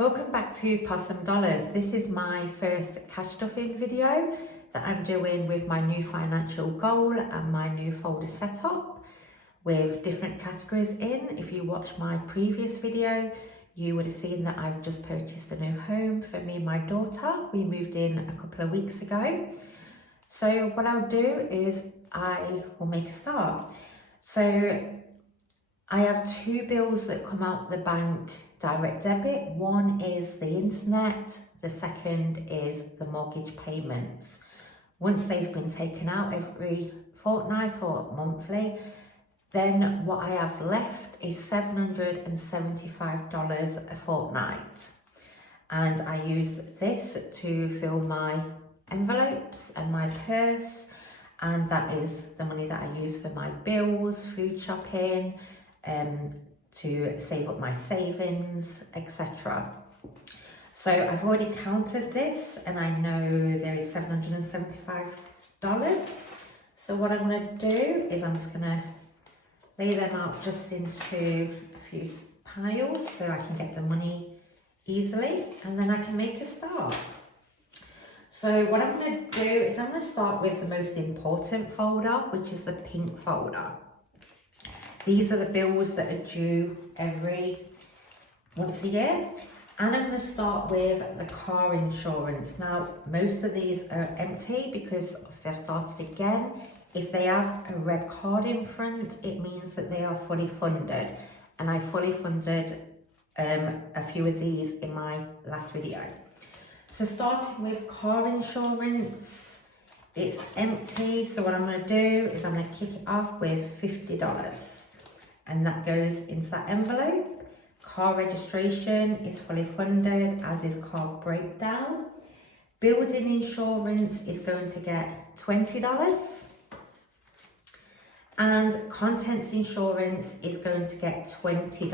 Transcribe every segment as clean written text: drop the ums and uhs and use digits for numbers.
Welcome back to Possum Dollars. This is my first cash stuffing video that I'm doing with my new financial goal and my new folder setup with different categories in. If you watched my previous video, you would have seen that I've just purchased a new home for me and my daughter. We moved in a couple of weeks ago. So what I'll do is I will make a start. So I have two bills that come out the bank direct debit. One is the internet, the second is the mortgage payments. Once they've been taken out every fortnight or monthly, then what I have left is $775 a fortnight. And I use this to fill my envelopes and my purse, and that is the money that I use for my bills, food shopping, to save up my savings, etc. So I've already counted this and I know there is $775. So what I'm going to do is I'm just going to lay them out just into a few piles so I can get the money easily, and then I can make a start. So what I'm going to do is I'm going to start with the most important folder, which is the pink folder. These are the bills that are due once a year. And I'm going to start with the car insurance. Now, most of these are empty because obviously I've started again. If they have a red card in front, it means that they are fully funded. And I fully funded a few of these in my last video. So starting with car insurance, it's empty. So what I'm going to do is I'm going to kick it off with $50. And that goes into that envelope. Car registration is fully funded, as is car breakdown. Building insurance is going to get $20. And contents insurance is going to get $20.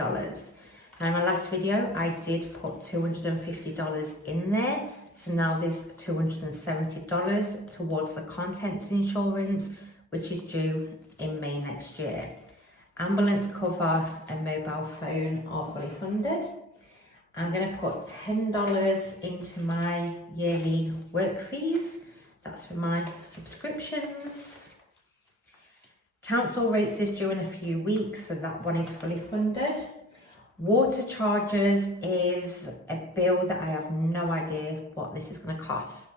Now in my last video, I did put $250 in there. So now there's $270 towards the contents insurance, which is due in May next year. Ambulance cover and mobile phone are fully funded. I'm going to put $10 into my yearly work fees. That's for my subscriptions. Council rates is due in a few weeks, so that one is fully funded. Water charges is a bill that I have no idea what this is going to cost.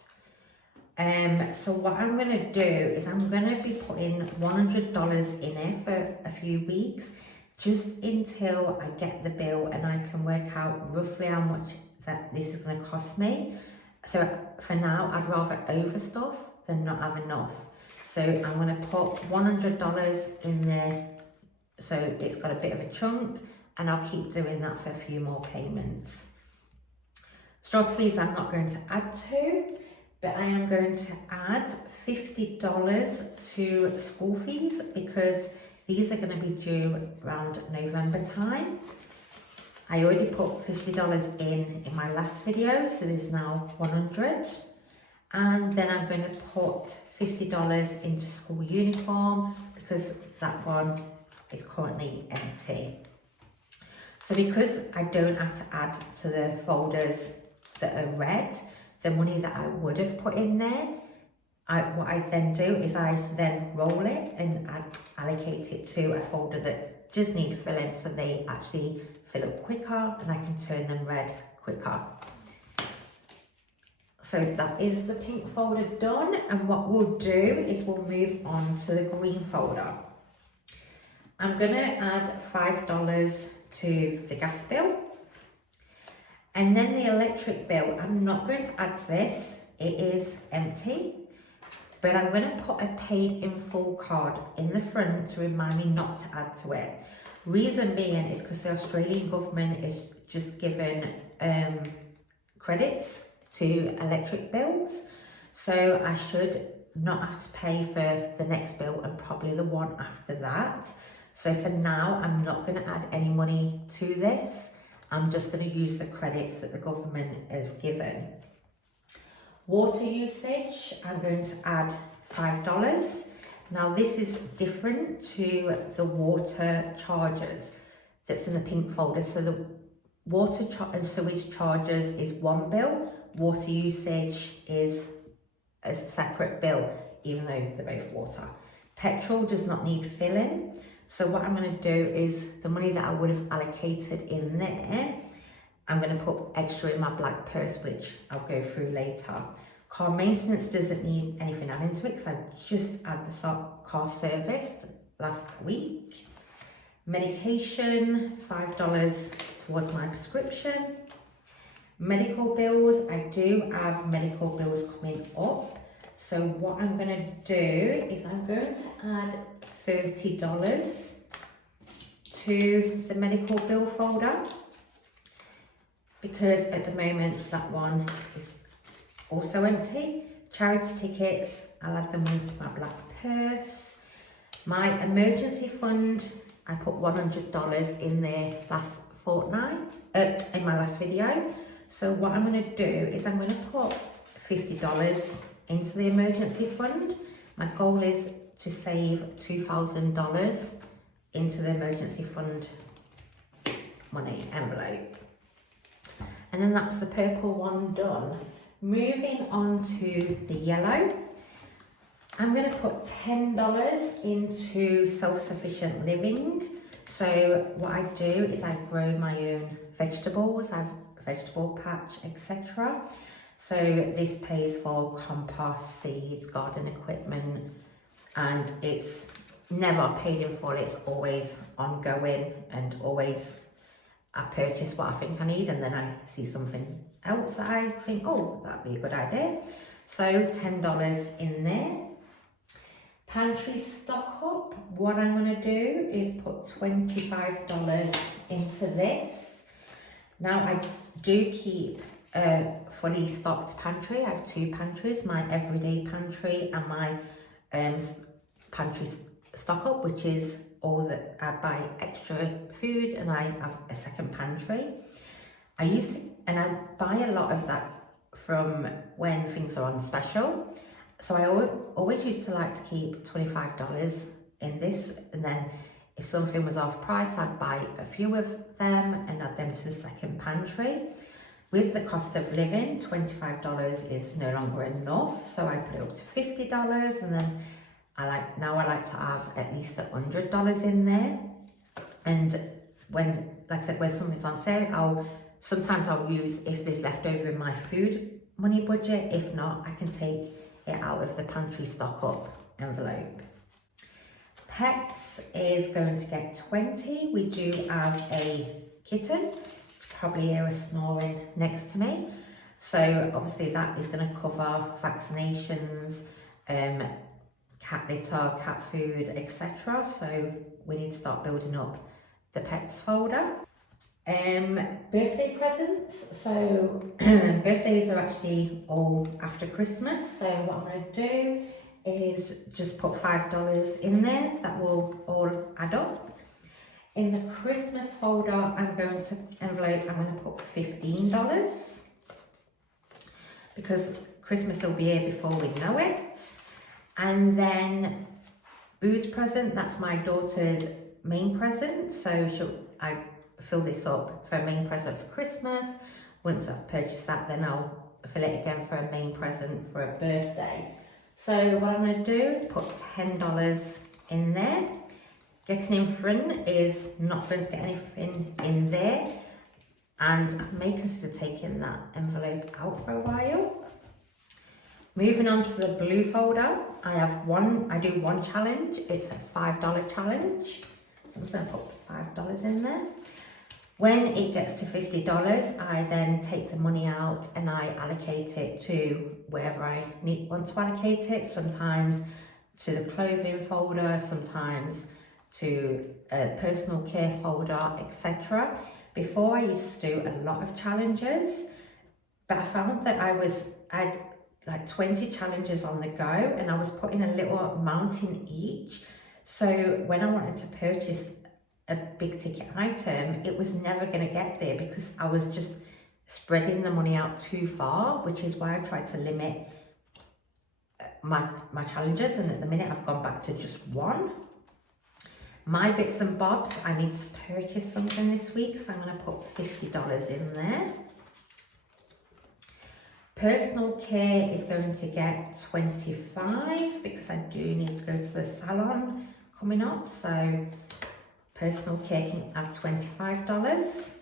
So what I'm going to do is I'm going to be putting $100 in it for a few weeks, just until I get the bill and I can work out roughly how much that this is going to cost me. So for now, I'd rather overstuff than not have enough. So I'm going to put $100 in there, so it's got a bit of a chunk, and I'll keep doing that for a few more payments. Strata fees I'm not going to add to, but I am going to add $50 to school fees because these are going to be due around November time. I already put $50 in my last video, so there's now $100. And then I'm going to put $50 into school uniform because that one is currently empty. So because I don't have to add to the folders that are red, the money that I would have put in there, what I then do is I then roll it and allocate it to a folder that just need filling, so they actually fill up quicker and I can turn them red quicker. So that is the pink folder done, and what we'll do is we'll move on to the green folder. I'm going to add $5 to the gas bill. And then the electric bill, I'm not going to add to this, it is empty, but I'm going to put a paid in full card in the front to remind me not to add to it. Reason being is because the Australian government is just given credits to electric bills, so I should not have to pay for the next bill and probably the one after that. So for now, I'm not going to add any money to this. I'm just going to use the credits that the government has given. Water usage, I'm going to add $5. Now this is different to the water charges that's in the pink folder. So the water and sewage charges is one bill, water usage is a separate bill, even though they're both water. Petrol does not need filling. So what I'm going to do is the money that I would have allocated in there, I'm going to put extra in my black purse, which I'll go through later. Car maintenance doesn't need anything added to it because I just had the car serviced last week. Medication, $5 towards my prescription. Medical bills, I do have medical bills coming up. So what I'm going to do is I'm going to add $30 to the medical bill folder, because at the moment that one is also empty. Charity tickets, I'll add them into my black purse. My emergency fund, I put $100 in there last fortnight, in my last video. So what I'm going to do is I'm going to put $50 into the emergency fund. My goal is to save $2,000 into the emergency fund money envelope. And then that's the purple one done. Moving on to the yellow, I'm going to put $10 into self-sufficient living. So what I do is I grow my own vegetables, I have a vegetable patch, etc. So this pays for compost, seeds, garden equipment, and it's never paid in full, it's always ongoing, and always I purchase what I think I need and then I see something else that I think, oh, that'd be a good idea. So $10 in there. Pantry stock up, what I'm going to do is put $25 into this. Now I do keep a fully stocked pantry. I have two pantries, my everyday pantry and my pantry stock up, which is all that I buy extra food, and I have a second pantry. I buy a lot of that from when things are on special. So I always used to like to keep $25 in this, and then if something was off price, I'd buy a few of them and add them to the second pantry. With the cost of living, $25 is no longer enough, so I put it up to $50, and then I like to have at least $100 in there. And when, like I said, when something's on sale, sometimes I'll use, if there's leftover in my food money budget. If not, I can take it out of the pantry stock up envelope. Pets is going to get 20. We do have a kitten. Probably hear her snoring next to me. So obviously that is going to cover vaccinations, cat litter, cat food, etc. So we need to start building up the pets folder. Birthday presents. So birthdays are actually all after Christmas. So what I'm going to do is just put $5 in there. That will all add up. In the Christmas folder, I'm going to put $15, because Christmas will be here before we know it. And then booze present, that's my daughter's main present. So I fill this up for a main present for Christmas. Once I've purchased that, then I'll fill it again for a main present for a birthday. So what I'm going to do is put $10 in there. Getting in front is not going to get anything in there, and I may consider taking that envelope out for a while. Moving on to the blue folder, I do one challenge. It's a $5 challenge. So I'm just going to put $5 in there. When it gets to $50, I then take the money out and I allocate it to wherever I want to allocate it. Sometimes to the clothing folder, sometimes to a personal care folder, etc. Before, I used to do a lot of challenges, but I found that I had like 20 challenges on the go, and I was putting a little amount in each. So when I wanted to purchase a big ticket item, it was never going to get there because I was just spreading the money out too far, which is why I tried to limit my challenges, and at the minute I've gone back to just one. My bits and bobs, I need to purchase something this week, so I'm going to put $50 in there. Personal care is going to get $25 because I do need to go to the salon coming up, so personal care can have $25.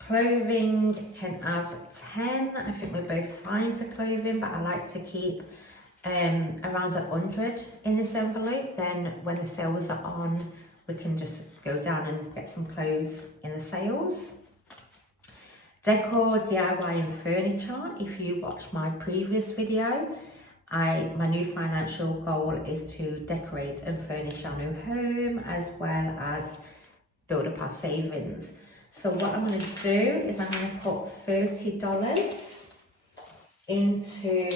Clothing can have 10. I think we're both fine for clothing, but I like to keep around 100 in this envelope. Then when the sales are on, we can just go down and get some clothes in the sales. Decor, DIY and furniture. If you watched my previous video, my new financial goal is to decorate and furnish our new home, as well as build up our savings. So what I'm going to do is I'm going to put $30 into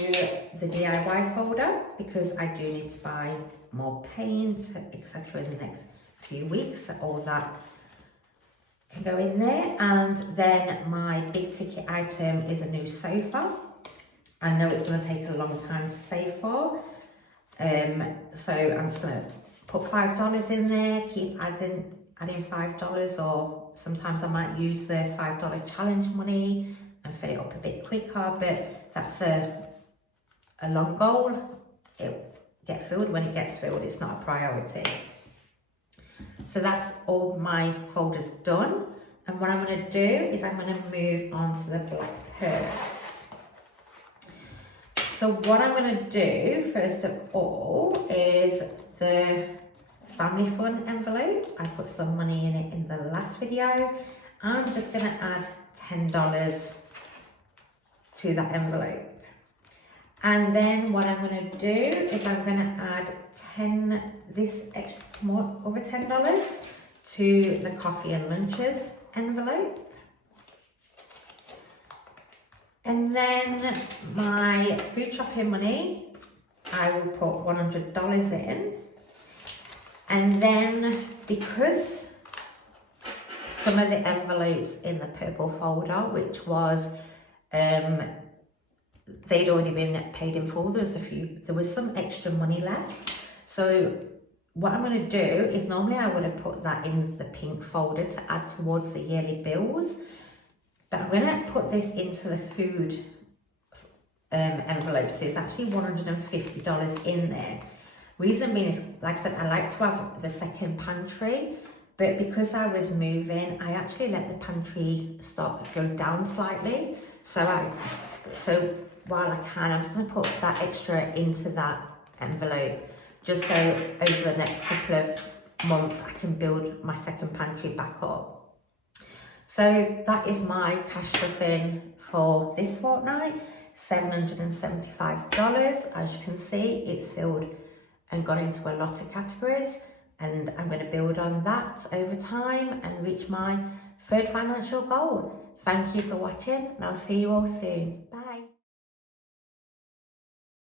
the DIY folder because I do need to buy more paint, etc. in the next few weeks. So all that can go in there. And then my big ticket item is a new sofa. I know it's going to take a long time to save for. So I'm just going to put $5 in there, keep adding $5, or sometimes I might use the $5 challenge money and fill it up a bit quicker, but that's a long goal. It'll get filled when it gets filled, it's not a priority. So that's all my folders done. And what I'm going to do is I'm going to move on to the black purse. So what I'm going to do first of all is the family fun envelope. I put some money in it in the last video. I'm just going to add $10 to that envelope. And then what I'm going to do is I'm going to add over $10 to the coffee and lunches envelope. And then my food shopping money, I will put $100 in. And then because some of the envelopes in the purple folder, which was, they'd already been paid in full, there was some extra money left. So what I'm going to do is normally I would have put that in the pink folder to add towards the yearly bills. But I'm going to put this into the food envelopes. There's actually $150 in there. Reason being is, like I said, I like to have the second pantry, but because I was moving, I actually let the pantry stock go down slightly. So while I can, I'm just going to put that extra into that envelope, just so over the next couple of months I can build my second pantry back up. So that is my cash stuffing for this fortnight, $775. As you can see, it's filled and gone into a lot of categories, and I'm going to build on that over time and reach my third financial goal. Thank you for watching, and I'll see you all soon. Bye.